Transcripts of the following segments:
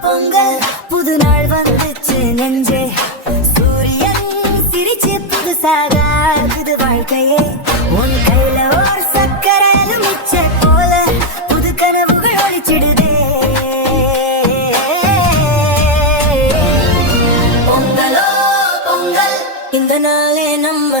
பொங்கல் புது நாள் வந்துச்சு நெஞ்சே. சூரியன் சிரிச்சு புதுசாக புது வாழ்க்கையே. உன் கையில ஒரு சக்கரை மிச்ச போல புது கனவுகள் ஒளிச்சிடுதே. பொங்கலோ பொங்கல். இந்த நாளே நம்ம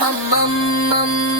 mum, mum, mum.